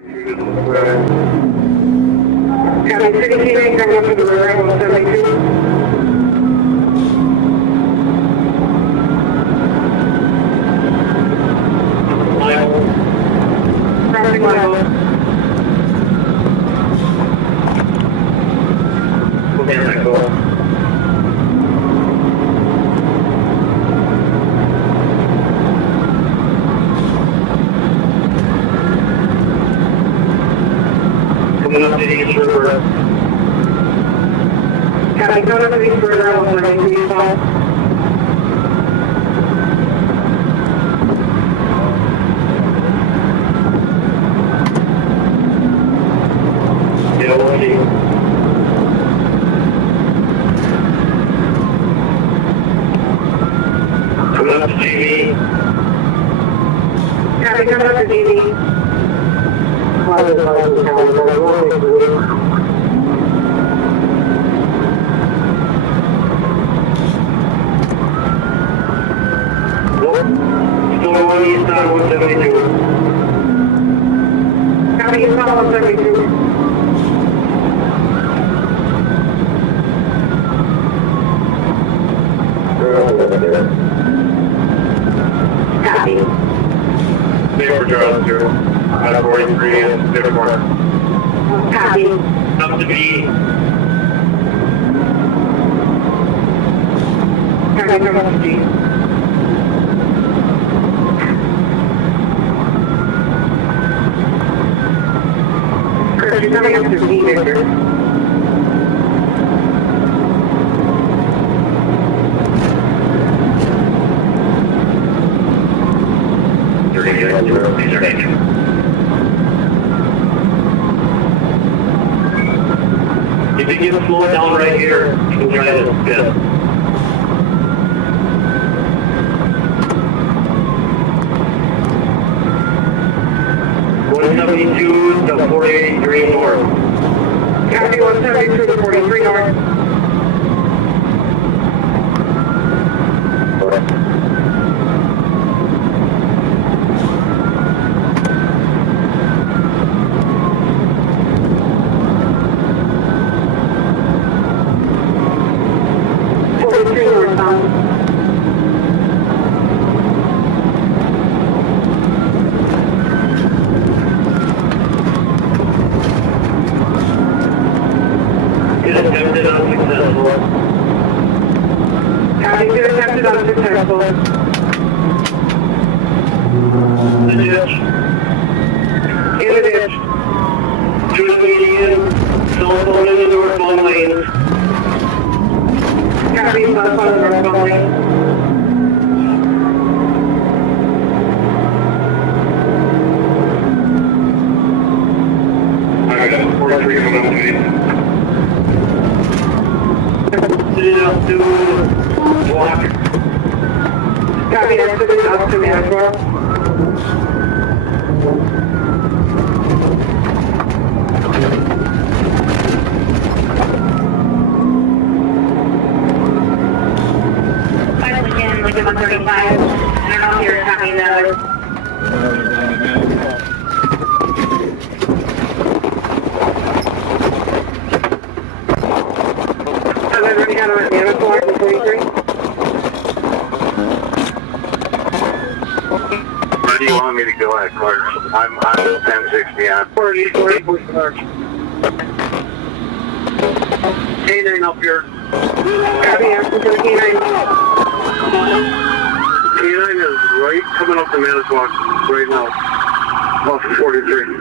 County 16 coming up to the river, 172. Crossing level. Okay, that's cool. Coming up to the East River. County, coming up to the East River, 172 south. Coming up to GV. County, coming up to GV. Still one east on 172. County, east on 172. Copy. Paper Charles 0. Out of 43 and 54. Copy. Up to B. Copy, come up to G. Chris, you're coming up to B, Victor. If you get a slow it down right here, you can try to spin. (172) to 483 north. Copy, 172 to 43 north. Attempted unsuccessful. Copy, good attempted unsuccessful. The ditch. In the ditch. To the median. Southbound in the northbound lanes. Copy, southbound in the northbound lane. I got 43 coming up to me. Up to block. Copy, exited up to Ashwaubenon. Final again, like 135. I don't know if you're copying that. Ready down on the floor, 43. Where do you want me to go at, Carter? I'm 1060 on 40, push the march. K9 up here. Copy, asking for the K9. K9 is right coming up the Manitowoc right now. Off of 43.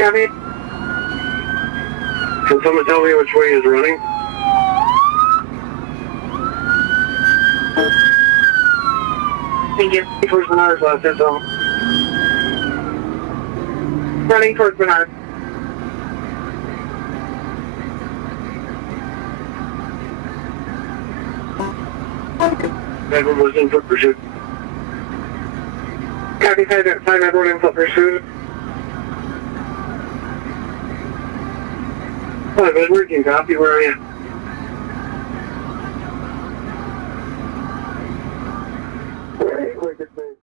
Copy. Can someone tell me which way he's running? Thank you. Towards Menard's last hit zone. Running towards Menard. Edward was in foot pursuit. Copy, 5 Edward in foot pursuit. 5 Edward, can you copy? Where are you?